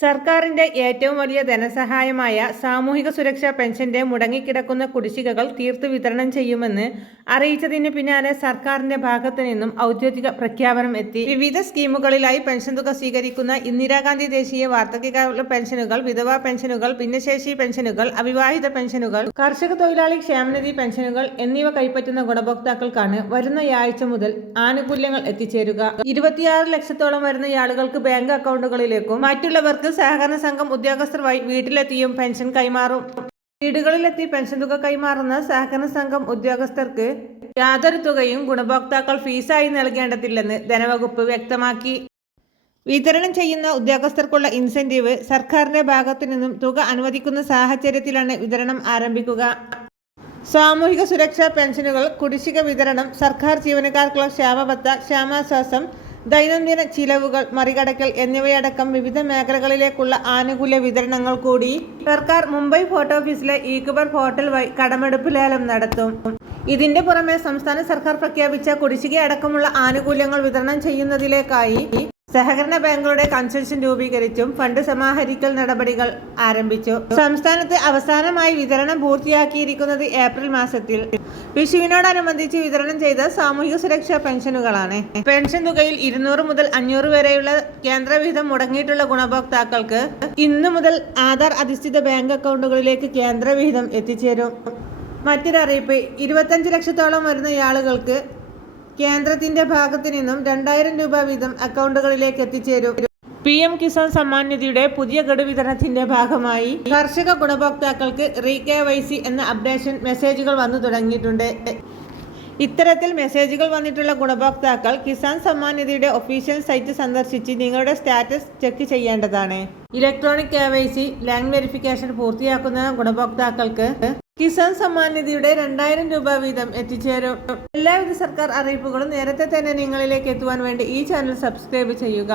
സർക്കാരിന്റെ ഏറ്റവും വലിയ ധനസഹായമായ സാമൂഹിക സുരക്ഷാ പെൻഷന്റെ മുടങ്ങിക്കിടക്കുന്ന കുടിശ്ശികകൾ തീർത്തു വിതരണം ചെയ്യുമെന്ന് അറിയിച്ചതിന് പിന്നാലെ സർക്കാരിന്റെ ഭാഗത്തു നിന്നും ഔദ്യോഗിക പ്രഖ്യാപനം എത്തി. വിവിധ സ്കീമുകളിലായി പെൻഷൻ തുക സ്വീകരിക്കുന്ന ഇന്ദിരാഗാന്ധി ദേശീയ വാർദ്ധക്യകാല പെൻഷനുകൾ, വിധവാ പെൻഷനുകൾ, ഭിന്നശേഷി പെൻഷനുകൾ, അവിവാഹിത പെൻഷനുകൾ, കർഷക തൊഴിലാളി ക്ഷേമനിധി പെൻഷനുകൾ എന്നിവ കൈപ്പറ്റുന്ന ഗുണഭോക്താക്കൾക്കാണ് വരുന്ന ആഴ്ച മുതൽ ആനുകൂല്യങ്ങൾ എത്തിച്ചേരുക. 26 ലക്ഷത്തോളം വരുന്ന ആളുകൾക്ക് ബാങ്ക് അക്കൗണ്ടുകളിലേക്കും മറ്റുള്ളവർക്ക് സഹകരണ സംഘം ഉദ്യോഗസ്ഥർ വഴി വീട്ടിലെത്തിയും പെൻഷൻ കൈമാറും. വീടുകളിലെത്തി പെൻഷൻ തുക കൈമാറുന്ന സഹകരണ സംഘം ഉദ്യോഗസ്ഥർക്ക് യാതൊരു തുകയും ഗുണഭോക്താക്കൾ ഫീസായി നൽകേണ്ടതില്ലെന്ന് ധനവകുപ്പ് വ്യക്തമാക്കി. വിതരണം ചെയ്യുന്ന ഉദ്യോഗസ്ഥർക്കുള്ള ഇൻസെന്റീവ് സർക്കാരിന്റെ ഭാഗത്തു നിന്നും തുക അനുവദിക്കുന്ന സാഹചര്യത്തിലാണ് വിതരണം ആരംഭിക്കുക. സാമൂഹിക സുരക്ഷാ പെൻഷനുകൾ കുടിശ്ശിക വിതരണം, സർക്കാർ ജീവനക്കാർക്കുള്ള ക്ഷാമബത്ത, ക്ഷാമാശ്വാസം, ദൈനംദിന ചിലവുകൾ മറികടക്കൽ എന്നിവയടക്കം വിവിധ മേഖലകളിലേക്കുള്ള ആനുകൂല്യ വിതരണങ്ങൾ കൂടി സർക്കാർ മുംബൈ ഫോർട്ട് ഓഫീസിലെ ഈക്ബർ പോർട്ടൽ വഴി കടമെടുപ്പ് ലേലം നടത്തും. ഇതിന്റെ പുറമെ സംസ്ഥാന സർക്കാർ പ്രഖ്യാപിച്ച കുടിശ്ശിക അടക്കമുള്ള ആനുകൂല്യങ്ങൾ വിതരണം ചെയ്യുന്നതിലേക്കായി സഹകരണ ബാങ്കുകളുടെ കൺസോർഷ്യം രൂപീകരിച്ചും ഫണ്ട് സമാഹരിക്കൽ നടപടികൾ ആരംഭിച്ചു. സംസ്ഥാനത്ത് അവസാനമായി വിതരണം പൂർത്തിയാക്കിയിരിക്കുന്നത് ഏപ്രിൽ മാസത്തിൽ വിഷുവിനോടനുബന്ധിച്ച് വിതരണം ചെയ്ത സാമൂഹിക സുരക്ഷാ പെൻഷനുകളാണ്. പെൻഷൻ തുകയിൽ 200 മുതൽ 500 വരെയുള്ള കേന്ദ്രവിഹിതം മുടങ്ങിയിട്ടുള്ള ഗുണഭോക്താക്കൾക്ക് ഇന്നു മുതൽ ആധാർ അധിഷ്ഠിത ബാങ്ക് അക്കൗണ്ടുകളിലേക്ക് കേന്ദ്രവിഹിതം എത്തിച്ചേരും. മറ്റൊരു അറിയിപ്പ്, 25 ലക്ഷത്തോളം വരുന്ന ആളുകൾക്ക് കേന്ദ്രത്തിന്റെ ഭാഗത്തു നിന്നും 2000 രൂപ വീതം അക്കൗണ്ടുകളിലേക്ക് എത്തിച്ചേരും. PM കിസാൻ സമ്മാൻ നിധിയുടെ പുതിയ ഗഡു വിതരണത്തിന്റെ ഭാഗമായി കർഷക ഗുണഭോക്താക്കൾക്ക് KYC എന്ന അപ്ഡേഷൻ മെസ്സേജുകൾ വന്നു തുടങ്ങിയിട്ടുണ്ട്. ഇത്തരത്തിൽ മെസ്സേജുകൾ വന്നിട്ടുള്ള ഗുണഭോക്താക്കൾ കിസാൻ സമ്മാൻ നിധിയുടെ ഒഫീഷ്യൽ സൈറ്റ് സന്ദർശിച്ച് നിങ്ങളുടെ സ്റ്റാറ്റസ് ചെക്ക് ചെയ്യേണ്ടതാണ്. ഇലക്ട്രോണിക് KYC ലാൻഡ് വെരിഫിക്കേഷൻ പൂർത്തിയാക്കുന്ന ഗുണഭോക്താക്കൾക്ക് കിസാൻ സമ്മാൻ നിധിയുടെ 2000 രൂപ വീതം എത്തിച്ചേരും. എല്ലാവിധ സർക്കാർ അറിയിപ്പുകളും നേരത്തെ തന്നെ നിങ്ങളിലേക്ക് എത്തുവാൻ വേണ്ടി ഈ ചാനൽ സബ്സ്ക്രൈബ് ചെയ്യുക.